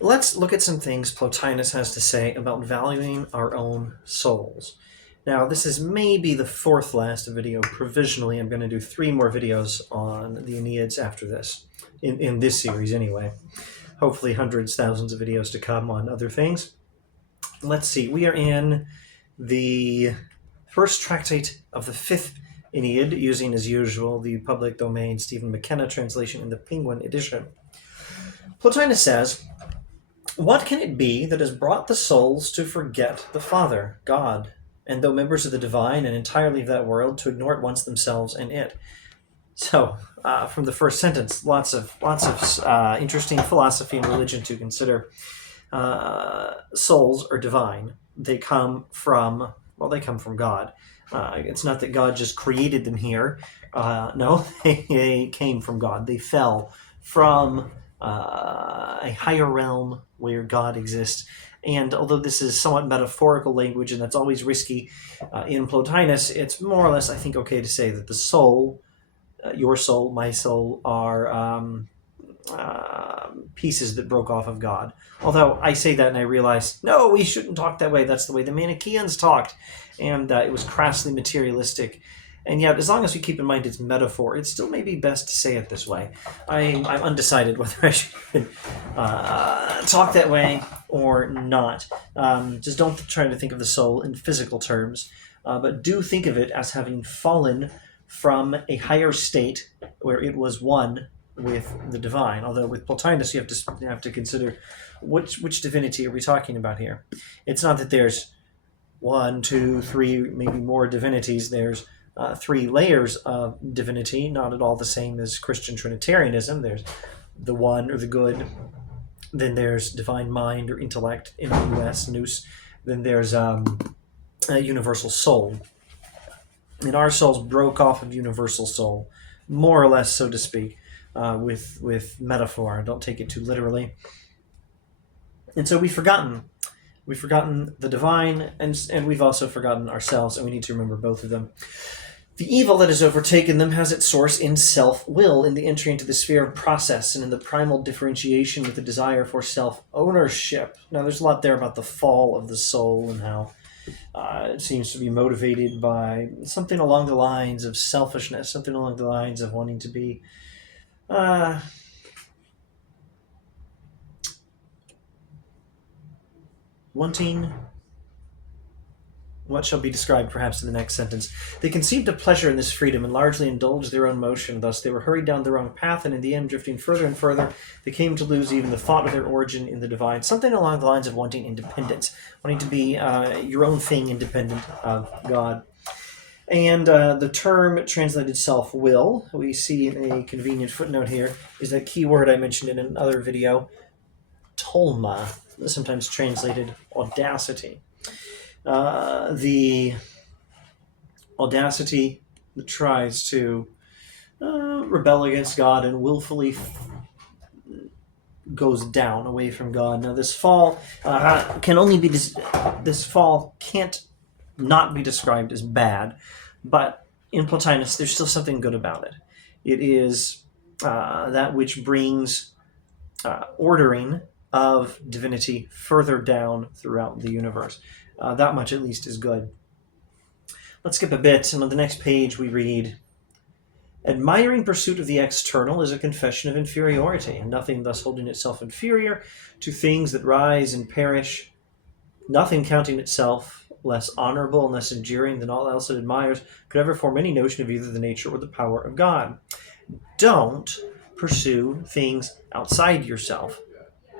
Let's look at some things Plotinus has to say about valuing our own souls. Now, this is maybe the fourth last video. Provisionally, I'm going to do 3 more videos on the Aeneids after this, in this series anyway. Hopefully hundreds, thousands of videos to come on other things. Let's see, we are in the first tractate of the 5th Aeneid, using, as usual, the public domain Stephen McKenna translation in the Penguin edition. Plotinus says, "What can it be that has brought the souls to forget the Father, God, and though members of the divine and entirely of that world, to ignore at once themselves and it?" So, from the first sentence, lots of interesting philosophy and religion to consider. Souls are divine. They come from God. It's not that God just created them here. No, they came from God. They fell from a higher realm where God exists. And although this is somewhat metaphorical language, and that's always risky, in Plotinus, it's more or less, I think, okay to say that the soul, your soul, my soul, are pieces that broke off of God. Although I say that and I realize, no, we shouldn't talk that way. That's the way the Manichaeans talked. And it was crassly materialistic. And yet, as long as we keep in mind it's metaphor, it still may be best to say it this way. I'm undecided whether I should talk that way or not. Just don't try to think of the soul in physical terms, but do think of it as having fallen from a higher state where it was one with the divine. Although with Plotinus, you have to consider which divinity are we talking about here. It's not that there's 1, 2, 3, maybe more divinities. There's 3 layers of divinity, not at all the same as Christian Trinitarianism. There's the one, or the good. Then there's divine mind or intellect in the US, nous. Then there's a universal soul. And our souls broke off of universal soul, more or less, so to speak, with metaphor. Don't take it too literally. And so we've forgotten the divine, and we've also forgotten ourselves, and we need to remember both of them. The evil that has overtaken them has its source in self-will, in the entry into the sphere of process, and in the primal differentiation with the desire for self-ownership. Now, there's a lot there about the fall of the soul and how it seems to be motivated by something along the lines of selfishness, something along the lines of wanting to be wanting what shall be described perhaps in the next sentence. They conceived a pleasure in this freedom and largely indulged their own motion. Thus they were hurried down the wrong path, and in the end, drifting further and further, they came to lose even the thought of their origin in the divine. Something along the lines of wanting independence, wanting to be your own thing independent of God. And the term translated self-will, we see in a convenient footnote here, is that key word I mentioned in another video, tolma, sometimes translated audacity. The audacity that tries to rebel against God and willfully goes down away from God. Now, this fall this fall can't not be described as bad, but in Plotinus, there's still something good about it. It is that which brings ordering of divinity further down throughout the universe. That much, at least, is good. Let's skip a bit, and on the next page we read, "Admiring pursuit of the external is a confession of inferiority, and nothing thus holding itself inferior to things that rise and perish, nothing counting itself less honorable and less enduring than all else it admires, could ever form any notion of either the nature or the power of God." Don't pursue things outside yourself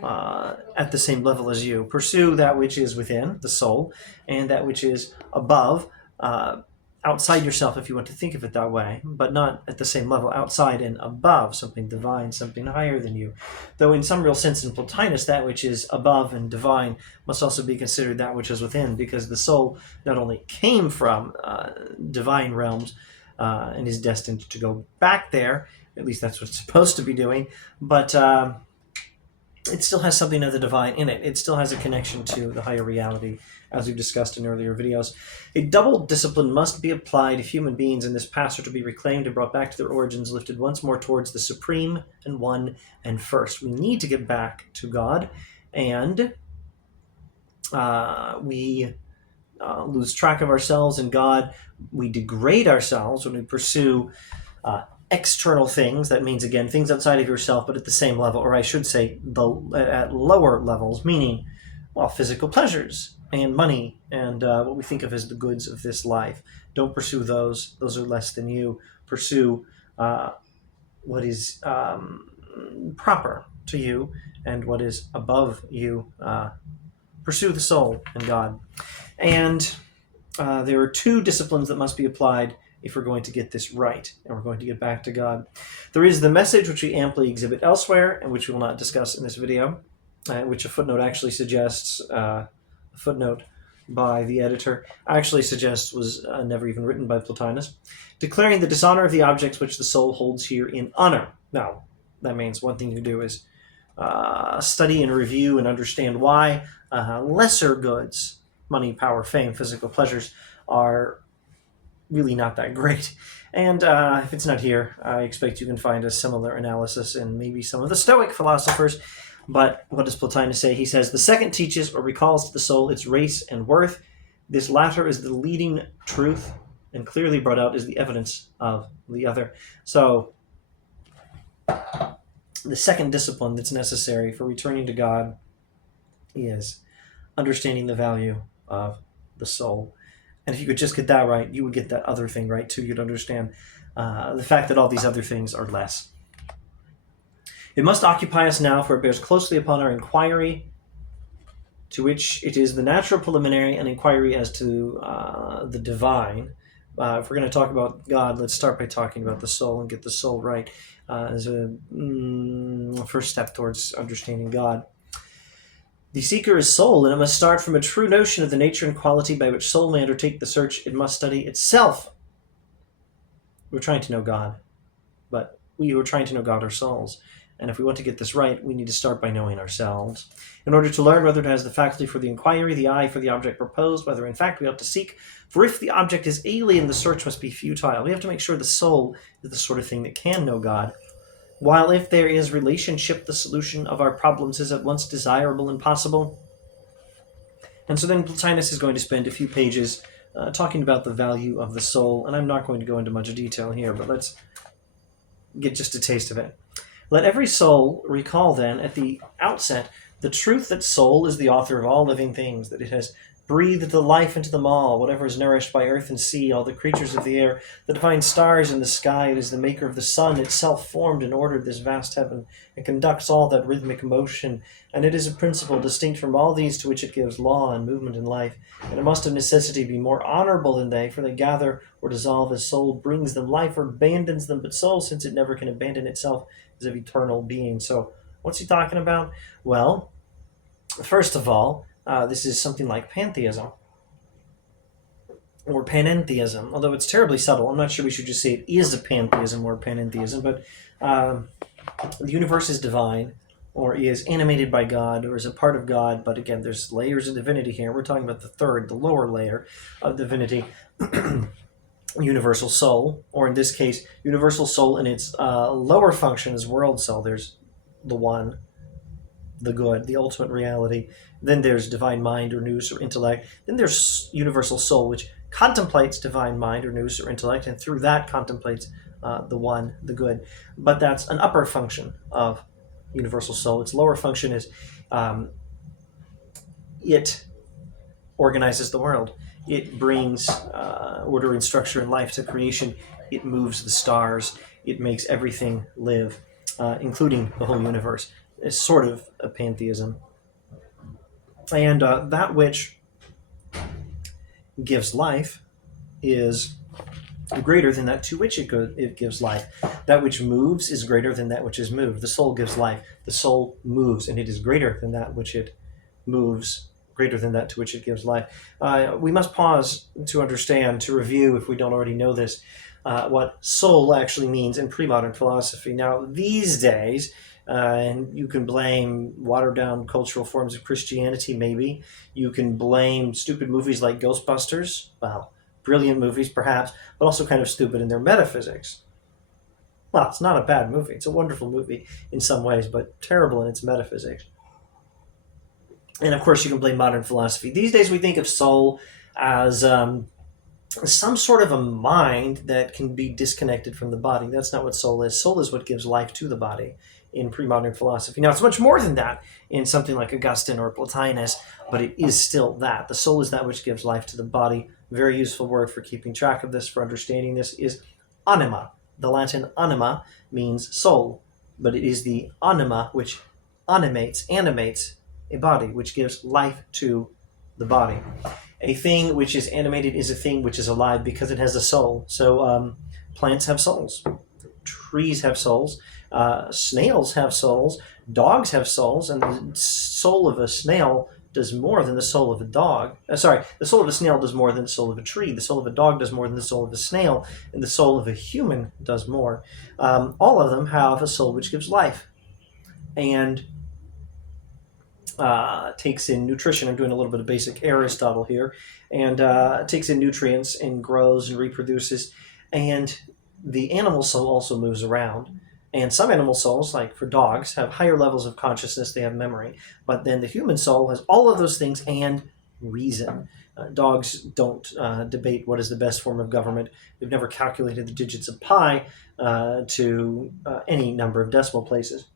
at the same level as you. Pursue that which is within, the soul, and that which is above, outside yourself, if you want to think of it that way, but not at the same level, outside and above, something divine, something higher than you. Though in some real sense in Plotinus, that which is above and divine must also be considered that which is within, because the soul not only came from divine realms and is destined to go back there, at least that's what it's supposed to be doing, but it still has something of the divine in it. It still has a connection to the higher reality, as we've discussed in earlier videos. A double discipline must be applied if human beings in this pass are to be reclaimed and brought back to their origins, lifted once more towards the supreme and one and first. We need to get back to God, and we lose track of ourselves and God. We degrade ourselves when we pursue external things. That means, again, things outside of yourself, but at the same level, or I should say, at lower levels, meaning, well, physical pleasures and money and what we think of as the goods of this life. Don't pursue those. Those are less than you. Pursue what is proper to you and what is above you. Pursue the soul and God. And there are two disciplines that must be applied if we're going to get this right and we're going to get back to God. There is the message, which we amply exhibit elsewhere and which we will not discuss in this video, which a footnote actually suggests, a footnote by the editor actually suggests was never even written by Plotinus, declaring the dishonor of the objects which the soul holds here in honor. Now, that means one thing you do is study and review and understand why lesser goods, money, power, fame, physical pleasures, are really not that great. And if it's not here, I expect you can find a similar analysis in maybe some of the Stoic philosophers. But what does Plotinus say? He says, the second teaches or recalls to the soul its race and worth. This latter is the leading truth, and clearly brought out is the evidence of the other. So the second discipline that's necessary for returning to God is understanding the value of the soul. And if you could just get that right, you would get that other thing right too. You'd understand the fact that all these other things are less. It must occupy us now, for it bears closely upon our inquiry, to which it is the natural preliminary, an inquiry as to the divine. If we're going to talk about God, let's start by talking about the soul and get the soul right as a first step towards understanding God. The seeker is soul, and it must start from a true notion of the nature and quality by which soul may undertake the search. It must study itself. We're trying to know God, but we who are trying to know God are souls. And if we want to get this right, we need to start by knowing ourselves. In order to learn whether it has the faculty for the inquiry, the eye for the object proposed, whether in fact we ought to seek. For if the object is alien, the search must be futile. We have to make sure the soul is the sort of thing that can know God. While if there is relationship, the solution of our problems is at once desirable and possible. And so then Plotinus is going to spend a few pages talking about the value of the soul. And I'm not going to go into much detail here, but let's get just a taste of it. Let every soul recall then at the outset the truth that soul is the author of all living things, that it has breathed the life into them all, whatever is nourished by earth and sea, all the creatures of the air, the divine stars in the sky. It is the maker of the sun itself, formed and ordered this vast heaven, and conducts all that rhythmic motion. And it is a principle distinct from all these, to which it gives law and movement in life. And it must of necessity be more honorable than they, for they gather or dissolve as soul brings them life or abandons them. But soul, since it never can abandon itself, is of eternal being. So what's he talking about? Well, first of all, this is something like pantheism or panentheism, although it's terribly subtle. I'm not sure we should just say it is a pantheism or panentheism, but the universe is divine or is animated by God or is a part of God. But again, there's layers of divinity here. We're talking about the third, the lower layer of divinity, universal soul, or in this case, universal soul in its lower function is world soul. There's the one, the good, the ultimate reality. Then there's divine mind or nous or intellect. Then there's universal soul, which contemplates divine mind or nous or intellect, and through that contemplates the one, the good. But that's an upper function of universal soul. Its lower function is it organizes the world. It brings order and structure and life to creation. It moves the stars. It makes everything live, including the whole universe. It's sort of a pantheism. And that which gives life is greater than that to which it gives life. That which moves is greater than that which is moved. The soul gives life. The soul moves, and it is greater than that which it moves, greater than that to which it gives life. We must pause to understand, to review, if we don't already know this, what soul actually means in pre-modern philosophy. Now, these days, and you can blame watered-down cultural forms of Christianity, maybe. You can blame stupid movies like Ghostbusters. Well, brilliant movies, perhaps, but also kind of stupid in their metaphysics. Well, it's not a bad movie. It's a wonderful movie in some ways, but terrible in its metaphysics. And of course, you can blame modern philosophy. These days, we think of soul as some sort of a mind that can be disconnected from the body. That's not what soul is. Soul is what gives life to the body in pre-modern philosophy. Now, it's much more than that in something like Augustine or Plotinus, but it is still that. The soul is that which gives life to the body. A very useful word for keeping track of this, for understanding this, is anima. The Latin anima means soul, but it is the anima which animates a body, which gives life to the body. A thing which is animated is a thing which is alive because it has a soul. So plants have souls, trees have souls, snails have souls, dogs have souls, and the soul of a snail does more than the soul of a dog. The soul of a snail does more than the soul of a tree. The soul of a dog does more than the soul of a snail, and the soul of a human does more. All of them have a soul which gives life and takes in nutrition. I'm doing a little bit of basic Aristotle here, and takes in nutrients and grows and reproduces. And the animal soul also moves around. And some animal souls, like for dogs, have higher levels of consciousness, they have memory. But then the human soul has all of those things and reason. Dogs don't debate what is the best form of government. They've never calculated the digits of pi to any number of decimal places.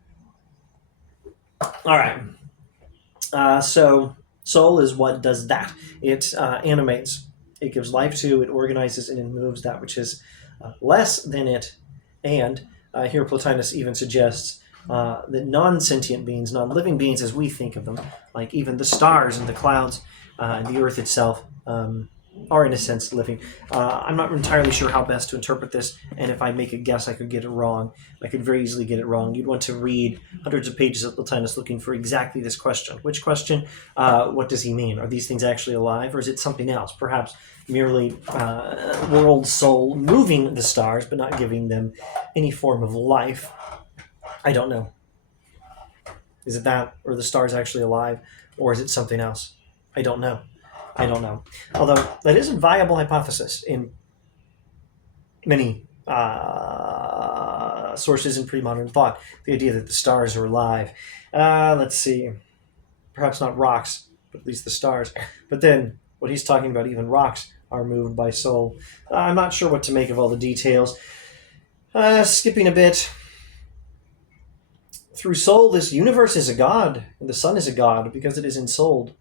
All right. So soul is what does that. It animates, it gives life to, it organizes, and it moves that which is less than it. And here Plotinus even suggests that non-sentient beings, non-living beings as we think of them, like even the stars and the clouds and the earth itself, are in a sense living. I'm not entirely sure how best to interpret this, and if I make a guess, I could get it wrong. I could very easily get it wrong. You'd want to read hundreds of pages of Plotinus looking for exactly this question. Which question? What does he mean? Are these things actually alive, or is it something else? Perhaps merely world soul moving the stars, but not giving them any form of life. I don't know. Is it that, or are the stars actually alive, or is it something else? I don't know. Although that is a viable hypothesis in many sources in pre-modern thought, the idea that the stars are alive. Let's see. Perhaps not rocks, but at least the stars. But then what he's talking about, even rocks are moved by soul. I'm not sure what to make of all the details. Skipping a bit. Through soul, this universe is a god, and the sun is a god because it is ensouled.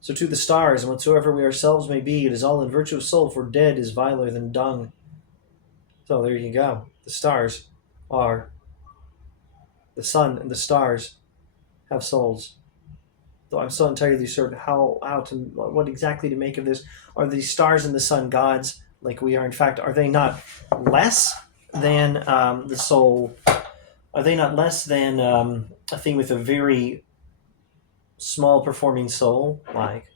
So to the stars, and whatsoever we ourselves may be, it is all in virtue of soul, for dead is viler than dung. So there you go. The stars are, the sun and the stars have souls. Though I'm still entirely certain what exactly to make of this. Are the stars and the sun gods like we are? In fact, are they not less than the soul? Are they not less than a thing with a very small performing soul, like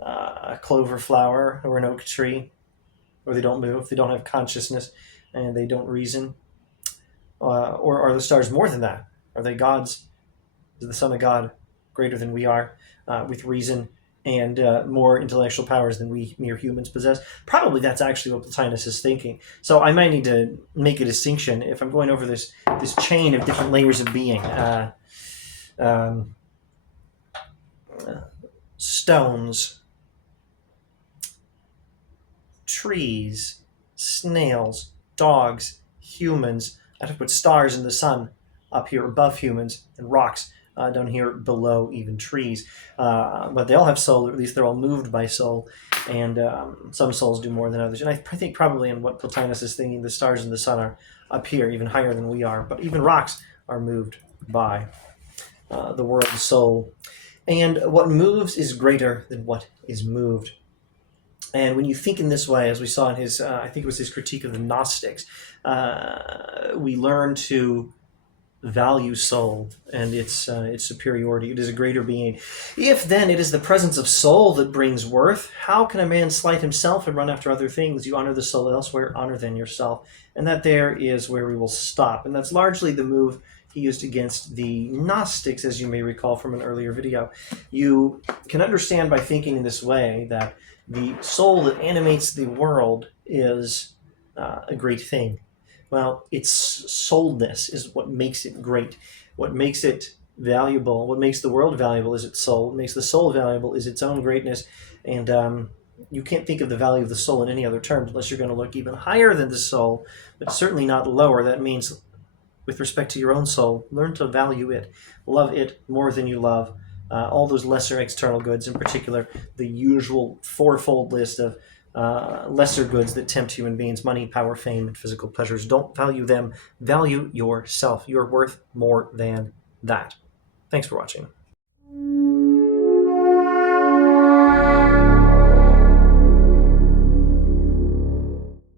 a clover flower or an oak tree, where they don't move, they don't have consciousness, and they don't reason? Or are the stars more than that? Are they gods? Is the Son of God greater than we are, with reason and more intellectual powers than we mere humans possess? Probably that's actually what Plotinus is thinking. So I might need to make a distinction if I'm going over this chain of different layers of being. Stones, trees, snails, dogs, humans. I have to put stars in the sun up here above humans, and rocks down here below even trees. But they all have soul, or at least they're all moved by soul, and some souls do more than others. And I think probably in what Plotinus is thinking, the stars and the sun are up here, even higher than we are. But even rocks are moved by the world's soul. And what moves is greater than what is moved. And when you think in this way, as we saw in his, I think it was his critique of the Gnostics, we learn to value soul and its superiority. It is a greater being. If then it is the presence of soul that brings worth, how can a man slight himself and run after other things? You honor the soul elsewhere, honor then yourself. And that there is where we will stop. And that's largely the move he used against the Gnostics, as you may recall from an earlier video. You can understand by thinking in this way that the soul that animates the world is a great thing. Well, its souledness is what makes it great. What makes it valuable, what makes the world valuable is its soul. What makes the soul valuable is its own greatness. And you can't think of the value of the soul in any other terms unless you're going to look even higher than the soul, but certainly not lower. That means, with respect to your own soul, learn to value it, love it more than you love all those lesser external goods, in particular the usual fourfold list of lesser goods that tempt human beings: money, power, fame, and physical pleasures. Don't value them. Value yourself. You're worth more than that. Thanks for watching.